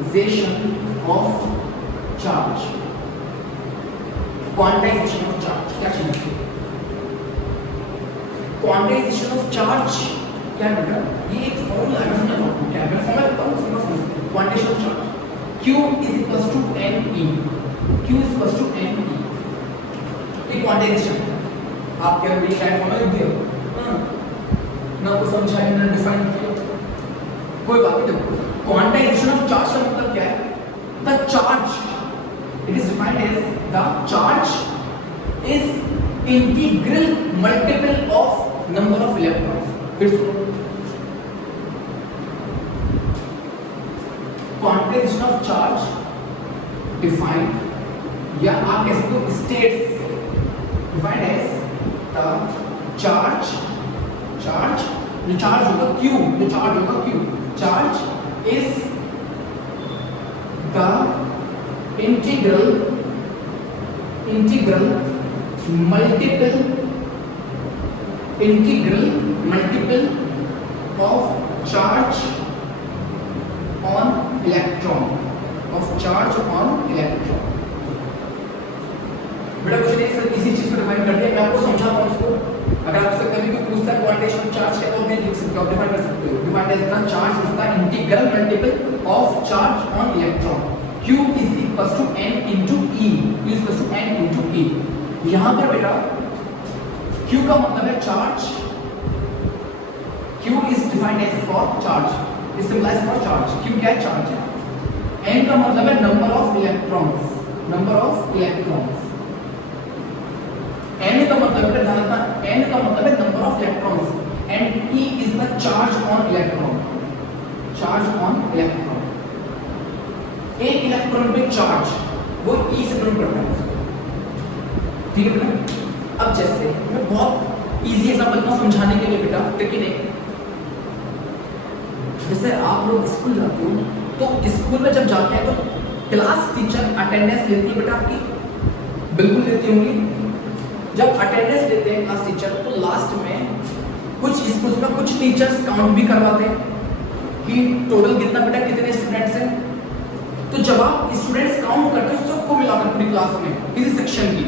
Quantization of charge, quantization of charge क्या चीज है? क्वांटाइजेशन ऑफ चार्ज क्या है बेटा? ये एक फॉर्मूला है, समझ लो क्या है, मैं फॉर्मूला बताऊं उसके बाद समझते हैं। Quantization of charge Q is equals to NE, Q is equals to NE, ये क्वांटाइजेशन आप क्या लिख रहे हैं, फॉर्मूला लिख दिया ना, को समझाया ना, डिफाइन किया, कोई बात नहीं। देखो क्वांटाइजेशन ऑफ चार्ज का मतलब क्या है? The charge, it is defined as the charge is integral multiple of number of electrons. फिर सुनो, क्वांटाइजेशन ऑफ चार्ज डिफाइंड या आप कह सकते हो states defined as the charge, charge जो चार्ज होगा Q, जो चार्ज होगा Q, charge is the integral multiple of charge on electron, of charge on electron। बेटा कुछ नहीं सर, इसी चीज को डिफाइन कर दिया, मैं आपको समझाता हूं इसको। अगर आपसे कभी कोई पूछता है क्वांटाइजेशन ऑफ चार्ज है तो नहीं लिख सकते हो, डिफाइन कर सकते हो। Defined as the charge is the integral multiple of charge on electron, Q is equals to n into E, Q is equals to n into E। यहां पर बेटा Q का मतलब है charge, Q is defined as for charge, is symbolized for charge। Q क्या है? Charge है। n का मतलब है number of electrons, number of electrons. n का मतलब है ध्यान रखना, n का मतलब है number of electrons and E is the charge on electron, charge on electron। एक इलेक्ट्रॉन पे चार्ज वो E से डिनोट करता है, ठीक है बेटा। अब जैसे मैं बहुत इजी एग्जांपल को समझाने के लिए बेटा, लेकिन जैसे आप लोग स्कूल जाते हो तो स्कूल में जब जाते हैं तो क्लास टीचर अटेंडेंस लेती है बेटा आपकी, बिल्कुल लेती होंगी। जब अटेंडेंस लेते हैं क्लास टीचर तो लास्ट में कुछ स्कूल्स में कुछ टीचर्स काउंट भी करवाते हैं कि टोटल कितना बेटा, कितने स्टूडेंट्स हैं। तो जब आप स्टूडेंट्स काउंट करते हो सबको मिलाकर पूरी क्लास में किसी सेक्शन की,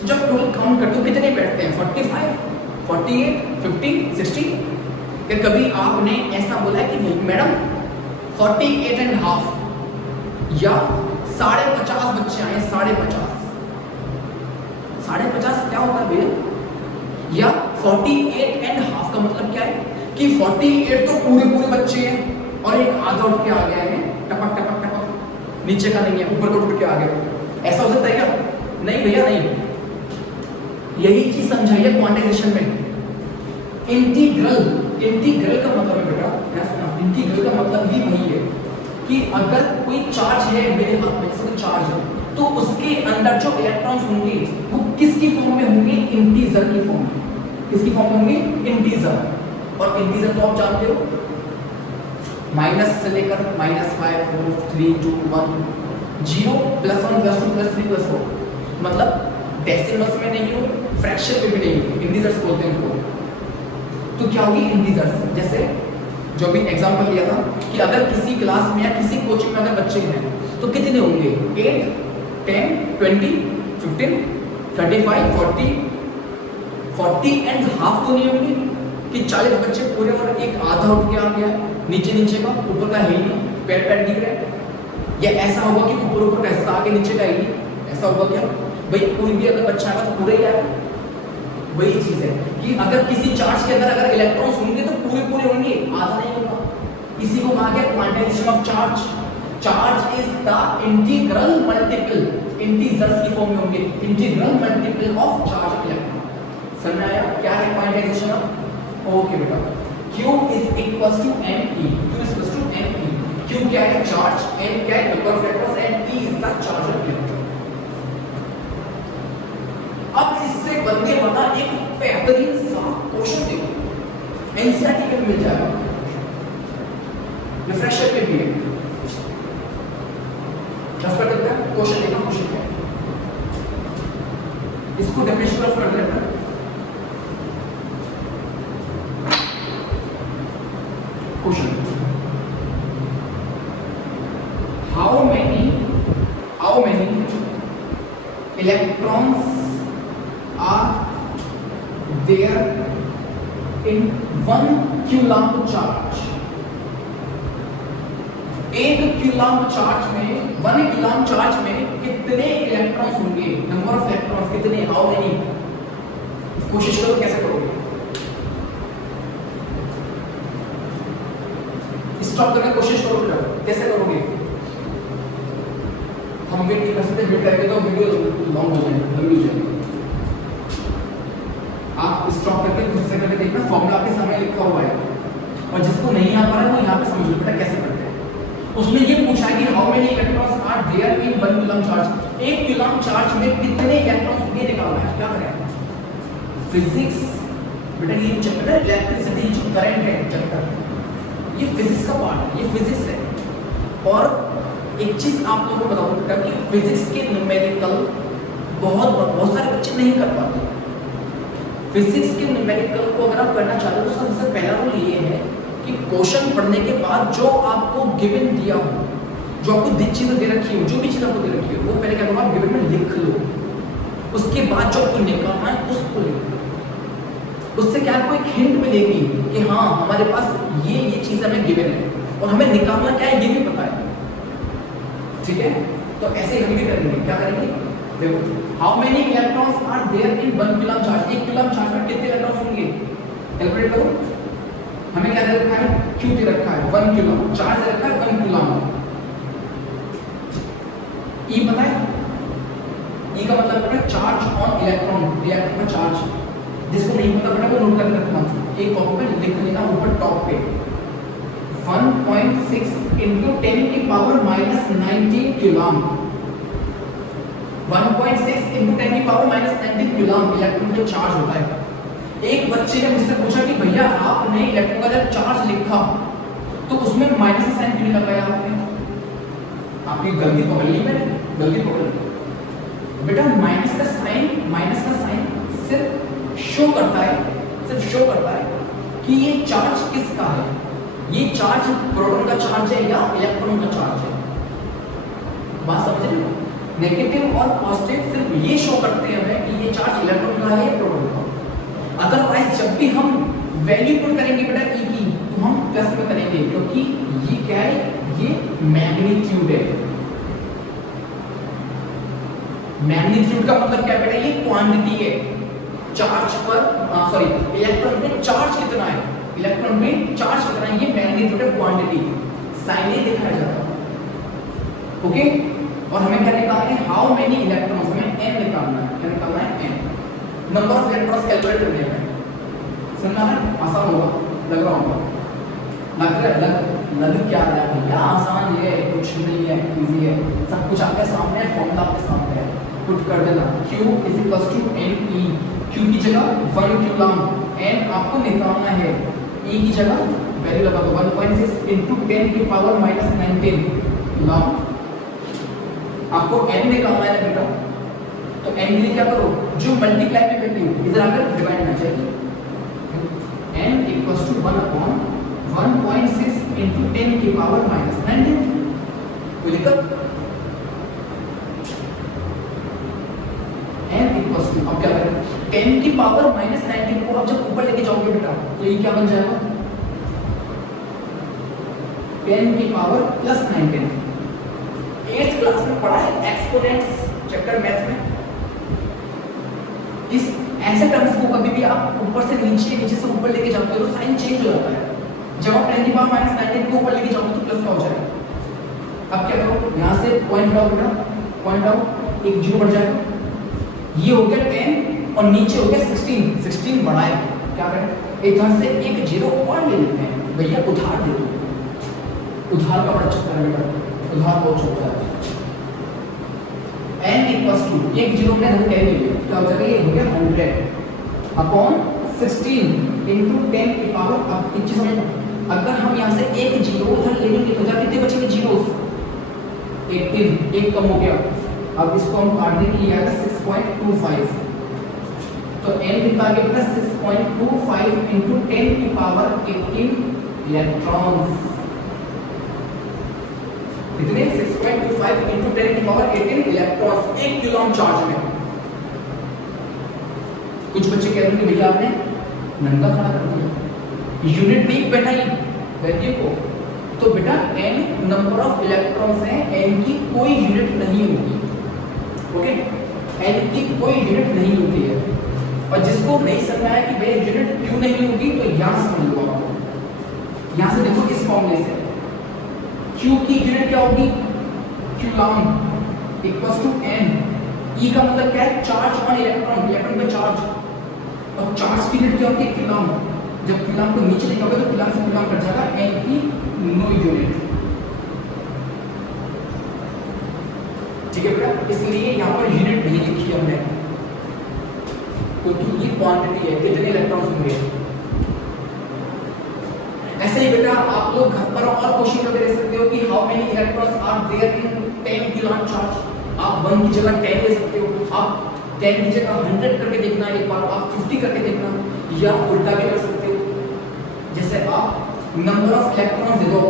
तो जब टोटल काउंट करते हो कितने बैठते हैं? 45, 48, 50, 60। क्या कभी आपने ऐसा बोला है कि मैडम 48.5 या 50.5 बच्चे आए? 50.5 क्या होता है भैया? या 48.5 का मतलब क्या है कि 48 तो पूरे बच्चे हैं और एक आधा उठ के आ गया है, टपक टपक टपक, नीचे का नहीं है, ऊपर को उठ के आ गया। ऐसा हो सकता है क्या? नहीं भैया नहीं। यही चीज समझाइए क्वांटाइजेशन में। इंटीग्रल का मतलब है बेटा, क्या सुना? इंटीग्रल का मतलब ही वही है कि अगर कोई चार्ज है मेरे हाथ में, जैसे चार्ज है, तो उसके अंदर जो इलेक्ट्रॉन्स होंगे वो किसकी फॉर्म में होंगे? इंटीजर की फॉर्म में। किसकी फॉर्म में होंगे? इंटीजर। और इंटीजर तो आप जानते हो, माइनस से लेकर -5, 4, 3, 2, 1, 0, +1, +2, +3, +4, मतलब डेसिमल्स में नहीं हो, फ्रैक्शन में भी नहीं हो, इंटीजर्स बोलते हैं उनको। तो क्या होगी? इंटीजर्स। जैसे जो भी एग्जांपल लिया था कि अगर किसी क्लास में या किसी कोचिंग में अगर बच्चे हैं तो कितने होंगे? 8, 10, 20, 15, 35, 40.5 तो नहीं होंगे कि 40 बच्चे पूरे और एक आधा उठ के आ गया, नीचे का, ऊपर का है ही नहीं, पैर दिख रहा है। या ऐसा होगा कि ऊपर का हिस्सा आगे, नीचे का ही नहीं। ऐसा होगा क्या भाई? कोई भी अगर बच्चा आएगा तो पूरा ही आएगा। वही चीज है कि अगर किसी चार्ज के अंदर अगर इलेक्ट्रॉन्स होंगे तो पूरे होंगे, आधा नहीं होगा। इसी को कहा गया quantization of charge. Charge is the integral multiple, integers की फॉर्म में होंगे, integral multiple of charge electron. समझ में आया क्या है क्वांटाइजेशन? ओके बेटा, Q is equals to NE, Q is equals to NE। Q क्या है? चार्ज, N क्या है? Number of electrons, and E is the charge of electron। अब इससे बनने वाला एक बेहतरीन सा क्वेश्चन देखो, एनसीईआरटी में मिल जाएगा, रिफ्रेशर पे भी है। क्वेश्चन देखना, क्वेश्चन क्या है, इसको डेफिनेशन ऑफ कर लेना। Question, how many electrons are there in 1 coulomb charge? एक कूलम्ब चार्ज में, 1 कूलम्ब चार्ज में कितने इलेक्ट्रॉन्स होंगे? नंबर ऑफ इलेक्ट्रॉन्स कितने, हाउ मेनी? कोशिश करो, कैसे करोगे? स्टॉप करके कोशिश करो, कैसे करोगे? हम वेट नहीं कर सकते, वेट करेंगे तो वीडियो लॉन्ग हो जाएगी, लंबी हो जाएगी। आप स्टॉप करके खुद से करके देखना, फॉर्मूला आपके सामने लिखा हुआ है, और जिसको नहीं आ पा रहा है वो यहाँ पे समझ लो बेटा कैसे करते हैं। उसने ये पूछा है कि how many electrons are there in 1 coulomb charge, एक कूलम्ब चार्ज में कितने इलेक्ट्रॉन्स होंगे निकालना है। क्या करें? फिजिक्स बेटा, ये चैप्टर इलेक्ट्रिसिटी जो करंट है चैप्टर, ये फिजिक्स का पार्ट है, ये फिजिक्स है। और एक चीज आप लोगों को बताऊं बेटा कि फिजिक्स के न्यूमेरिकल बहुत सारे बच्चे नहीं कर पाते। फिजिक्स के न्यूमेरिकल को अगर आप करना चाहते हो तो उसका सबसे पहला रूल ये है कि क्वेश्चन पढ़ने के बाद जो आपको गिवन दिया हो, जो आपको चीजें दे रखी हो, जो भी चीज आपको दे रखी हो, वो पहले क्या करो, आप गिवन में लिख लो। उसके बाद जो आपको निकालना है उसको लिखो। उससे क्या आपको एक हिंट मिलेगी कि हाँ हमारे पास ये चीज हमें गिवन है और हमें निकालना क्या है ये भी पता है। ठीक है, तो ऐसे हम भी करेंगे। क्या करेंगे? देखो, how many electrons are there in 1 coulomb charge, एक कूलम्ब चार्ज में कितने इलेक्ट्रॉन्स होंगे? कैलकुलेट करो। हमें क्या दे रखा है? क्यू दे रखा है 1 कूलम्ब, चार्ज दे रखा है 1 कूलम्ब। ई पता है? ई का मतलब है चार्ज ऑन इलेक्ट्रॉन, इलेक्ट्रॉन का चार्ज। जिसको नहीं पता बेटा वो नोट कर रखना, एक कॉपी पे लिख लेना ऊपर टॉप पे, 1.6 into 10 की पावर -19 कूलम्ब, 1.6 into 10 की पावर -19 कूलम्ब इलेक्ट्रॉन का चार्ज होता है। एक बच्चे ने मुझसे पूछा कि भैया आपने इलेक्ट्रॉन का जब चार्ज लिखा तो उसमें माइनस का साइन क्यों लगाया आपने? आपकी गलती पकड़ ली मैंने, गलती पकड़ ली बेटा। माइनस का साइन सिर्फ शो करता है कि ये चार्ज किसका है। ये चार्ज प्रोटॉन का चार्ज है या इलेक्ट्रॉन का चार्ज है। बात समझ रहे हो? नेगेटिव और पॉजिटिव सिर्फ ये शो करते हैं कि ये चार्ज इलेक्ट्रॉन का है या प्रोटॉन का। अदरवाइज जब भी हम वैल्यू पुट करेंगे बेटा ई की, तो हम प्लस में करेंगे, क्योंकि ये क्या है? ये मैग्नीट्यूड है। मैग्नीट्यूड का मतलब क्या बेटा? ये क्वांटिटी है। चार्ज पर इलेक्ट्रॉन पे चार्ज कितना है, इलेक्ट्रॉन में चार्ज कितना है, ये मैग्नीट्यूड है, क्वांटिटी। साइन नहीं दिखाया जाता। ओके, और हमें क्या निकालना है? हाउ मेनी इलेक्ट्रॉन्स, हमें n निकालना है। क्या निकालना है? n, number of electrons calculate करने हैं। समझना है? आसान होगा, लग रहा होगा। लग क्या रहा है भैया? आसान है, कुछ नहीं है, इजी है, सब कुछ आपके सामने है, फॉर्मूला आपके सामने है, पुट कर देना। Q = ne, Q की जगह 1 कूलम्ब, n आपको निकालना है, E की जगह वैल्यू लगा दो 1.6 into 10 की पावर -19 कूलम्ब। आपको n निकालना है बेटा, तो n के लिए क्या करो? जो मल्टीप्लाई में वैल्यू इधर आकर डिवाइड होना चाहिए। n = 1/1.6 into 10 की पावर -19। कोई दिक्कत? n = अब क्या करें? 10 की पावर -19 को अब जब ऊपर लेके जाओगे बेटा तो ये क्या बन जाएगा? 10 की पावर +19। 8th क्लास में पढ़ा है एक्सपोनेंट्स चैप्टर मैथ में। इस ऐसे टर्म्स को कभी भी आप ऊपर से नीचे से ऊपर लेके जाते हो तो साइन चेंज हो जाता है। जब आप 10 की पावर -19 को ऊपर लेके जाओगे तो प्लस का हो जाएगा। अब क्या करो? यहाँ से पॉइंट डाउन बेटा, पॉइंट डाउन, एक जीरो बढ़ जाएगा। ये हो गया 10 और नीचे हो गया 16 बढ़ा है। क्या करें? इधर से एक जीरो और ले लेते हैं। भैया उधार दे दो, उधार का बड़ा चक्कर है बेटा, उधार बहुत चलता है। n = एक जीरो में हम कैरी लिया, क्या हो जाएगा? ये हो गया 100/16 into 10 की पावर। अब एक चीज समझना, अगर हम यहाँ से एक जीरो उधर ले लेंगे तो उधर कितने बचेंगे जीरोस? 18, एक कम हो गया। अब इसको हम काटने के लिए आएगा 6.25, तो n कितना आ गया बेटा 6.25 इंटू 10 की पावर 18 इलेक्ट्रॉन्स। कितने 6.25 इंटू 10 की पावर 18 इलेक्ट्रॉन्स 1 कूलम चार्ज में। कुछ बच्चे कह रहे हैं भैया आपने नंगा खड़ा कर दिया, यूनिट नहीं बैठा ही वैल्यू को, तो बेटा n नंबर ऑफ इलेक्ट्रॉन्स हैं, n की कोई यूनिट नहीं होगी। ओके, n की कोई यूनिट नहीं होती है। और जिसको नहीं समझ आया कि भाई यूनिट क्यों नहीं होगी, तो यहां समझ लो आपको। यहां से देखो इस फॉर्मूले से q की यूनिट क्या होगी, coulomb equals to n। e का मतलब क्या है, चार्ज ऑन इलेक्ट्रॉन, इलेक्ट्रॉन पे चार्ज, और चार्ज की यूनिट क्या होती है, कूलम। जब कूलम को नीचे लिखोगे तो कूलम से कूलम कट जाएगा, n की नो यूनिट। ठीक है बेटा, इसलिए यहाँ पर यूनिट नहीं लिखी हमने, क्योंकि ये क्वांटिटी है, कितने इलेक्ट्रॉन्स होंगे। ऐसे ही बेटा आप लोग घर पर और क्वेश्चन करके देख सकते हो कि how many electrons are there in 10 coulomb charge. आप 1 की जगह 10 ले सकते हो, आप 10 की जगह 100 करके देखना एक बार, आप 50 करके देखना, या उल्टा भी कर सकते हो। जैसे आप नंबर ऑफ इलेक्ट्रॉन्स दे दो,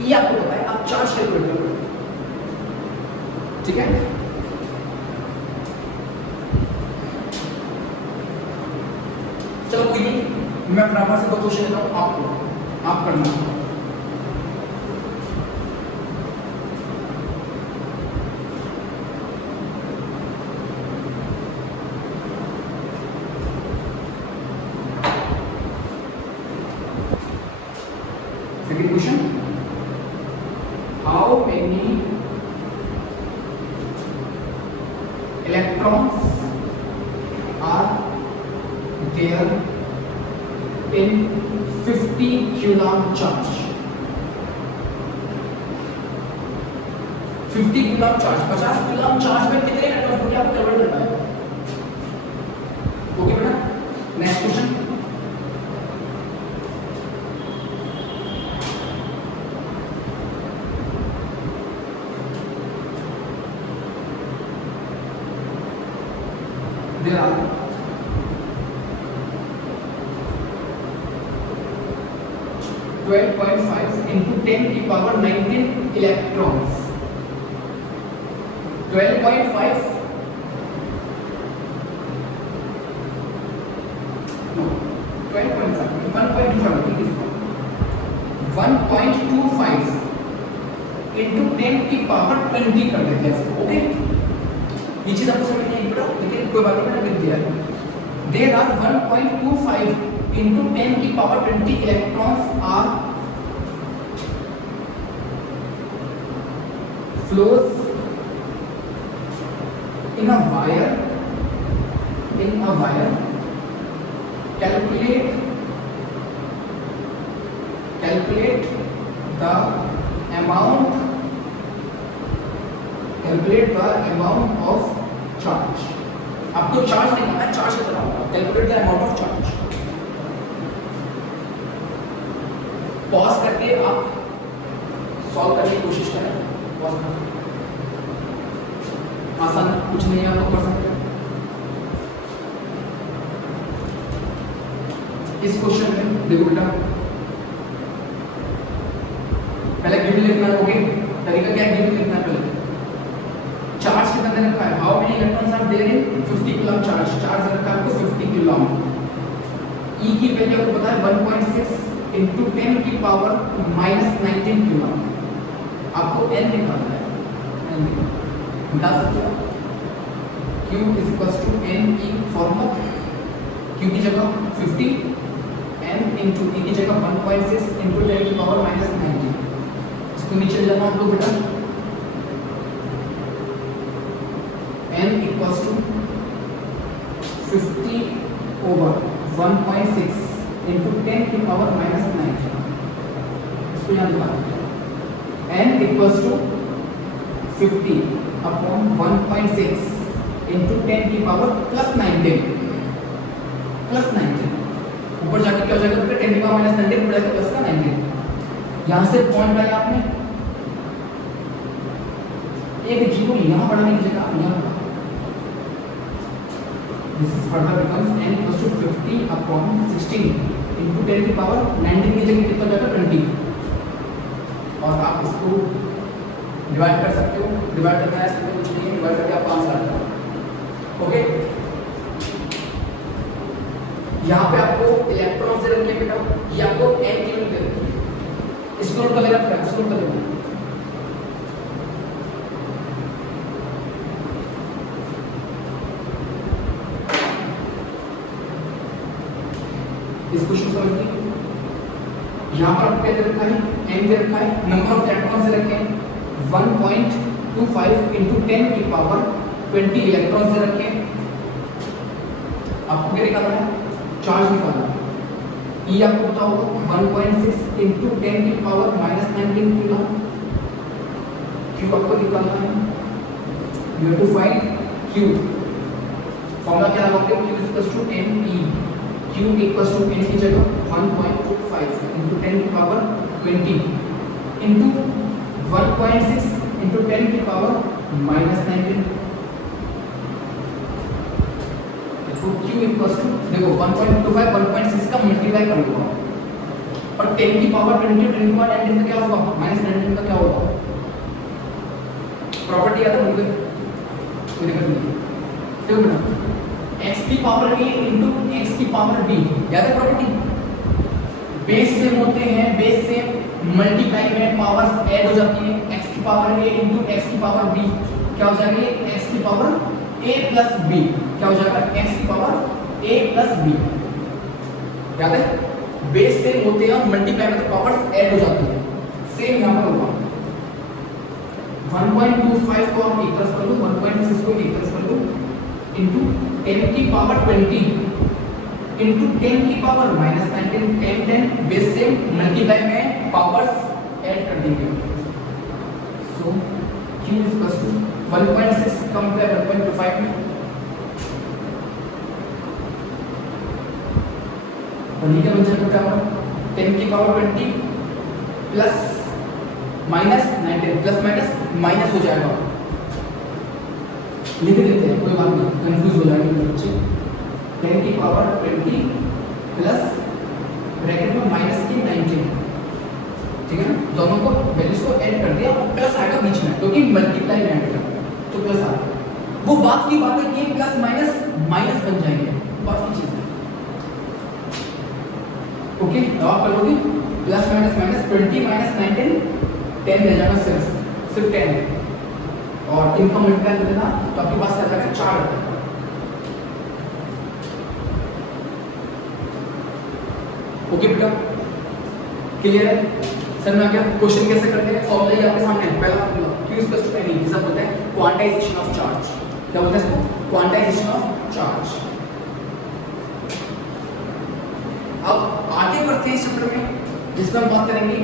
ये आपको पता है, आप चार्ज कैलकुलेट करो। ठीक है, चलो कोई नहीं, मैं फटाफट से 2 क्वेश्चन देता हूं आपको, आप करना। Second question, how many electrons are there in 50 coulomb charge. 50 coulomb charge, 50 coulomb charge में कितने इलेक्ट्रॉन्स होंगे, आपको कैलकुलेट करना है। ओके बेटा, next question, there are 12.5 into 10 की पावर 19 इलेक्ट्रॉन्स। 12.5 no 12.5 1.25 1.25 into 10 की पावर 20 कर देते हैं इसको। ओके, ये चीज आपको समझ नहीं आई बेटा, लेकिन कोई बात नहीं, मैंने लिख दिया। देयर आर 1.25 into 10 की power 20 electrons are flows in a wire calculate the amount of charge। आपको चार्ज निकालना है, चार्ज कितना होगा, calculate the amount of charge. Pause करके आप सॉल्व करने की कोशिश करें, पॉज करके, आसान कुछ नहीं है, आप कर सकते हैं। इस क्वेश्चन में देखो बेटा, पहले गिवन लिखना है। ओके, तरीका क्या है, गिवन लिखना है पहले। चार्ज कितना दे रखा है, how many electrons are there in 50 coulomb charge, charge रखा है आपको 50 कूलम। ई की वैल्यू आपको पता है 1.6 into 10 की पावर -19 कूलम। आपको n निकालना है, n निकाल सकते हो। q = n की फॉर्मूला, q की जगह 50, n into e की जगह 1.6 into 10 की पावर -19। इसको नीचे ले जाना आप लोग बेटा, n = 50 over 1.6 into 10 की पावर -19। इसको यहाँ दिखा दो, n = 50 upon 1.6 into 10 की पावर +19 ऊपर जाके क्या हो जाएगा बेटा, 10 की पावर -19 ऊपर जाके +19। यहाँ से पॉइंट लाया आपने, एक जीरो यहाँ बढ़ाने की जगह यहाँ बढ़ा। This is further becomes n equals to 50 upon 16 into 10 की पावर 19 की जगह कितना जाएगा 20। और आप इसको डिवाइड कर सकते हो, डिवाइड करना है इसमें कुछ नहीं है, डिवाइड करके आप 5 लाते। ओके, यहाँ पे आपको इलेक्ट्रॉन से रखिए बेटा, ये आपको n किलो दे रहे हैं, इसको नोट कर लेना बेटा, इसको नोट कर लेना। इस क्वेश्चन को समझिए, यहाँ पर आपको क्या दे रखा है, n दे रखा है, नंबर ऑफ इलेक्ट्रॉन से रखे 1.25 इंटू 10 की पावर 20 इलेक्ट्रॉन से रखे। आपको क्या निकालना है, चार्ज निकालना है। ये आपको पता होगा 1.6 इंटू 10 की पावर -19 किलो। क्यू आपको निकालना है, you have to find Q. Formula क्या लगाओगे, Q equals to m e, Q equals to n की जगह 1.25 इंटू 10 की पावर 20 इंटू 1.6 इंटू 10 की पावर -19। Q इक्वल्स टू देखो 1.25 1.6 का मल्टीप्लाई कर लो और 10 की पावर 20 10 की पावर 19 का क्या होगा, -19 का क्या होगा। प्रॉपर्टी याद है मुझे, कोई दिक्कत नहीं। देखो बेटा x की पावर a इंटू x की पावर b, याद है प्रॉपर्टी। बेस सेम होते हैं, बेस से मल्टीप्लाई में पावर्स ऐड हो जाती है। x की पावर a इंटू x की पावर b क्या हो जाएगा, x की पावर a प्लस b क्या हो जाएगा, x की पावर a प्लस b। याद है, बेस सेम होते हैं, मल्टीप्लाई में तो पावर्स ऐड हो जाती है। सेम यहाँ पर होगा 1.25 को हम एक तरफ कर लो, 1.6 को एक तरफ कर लो इंटू 10 की पावर 20 इंटू 10 की पावर -19 10 10 बेस सेम मल्टीप्लाई में पावर्स ऐड कर देंगे। सो q इक्वल्स टू 1.6 कंपेयर 1.25 में, और ये क्या बन जाएगा बेटा, 10 की power 20 plus -19 plus minus minus हो जाएगा। लिख देते हैं, कोई बात नहीं, कंफ्यूज हो जाएंगे बच्चे। 10 की पावर 20 प्लस ब्रैकेट में माइनस की 19, ठीक है ना, दोनों को वैल्यूज को ऐड कर दिया और प्लस आएगा बीच में क्योंकि मल्टीप्लाई में ऐड कर तो प्लस आ गया। वो बात की बात है कि प्लस माइनस माइनस बन जाएंगे, बात की चीज है। ओके, अब आप करोगे प्लस माइनस माइनस 20 माइनस 19 10 रह जाएगा, सिर्फ 10 और इनका मल्टीप्लाई कर देना तो आपके पास आ जाएगा 4। ओके बेटा, क्लियर है, सर में आ गया। क्वेश्चन कैसे करते हैं, फॉर्मूला ये आपके सामने है। पहला formula q equals to n, जिसे बोलते हैं क्वांटाइजेशन ऑफ चार्ज। क्या बोलते हैं इसको, क्वांटाइजेशन ऑफ चार्ज। अब आगे बढ़ते हैं इस चैप्टर में, जिसमें हम बात करेंगे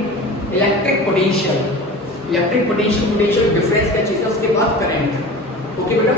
electric potential. Electric potential difference क्या चीज है, उसके बाद करंट। ओके बेटा।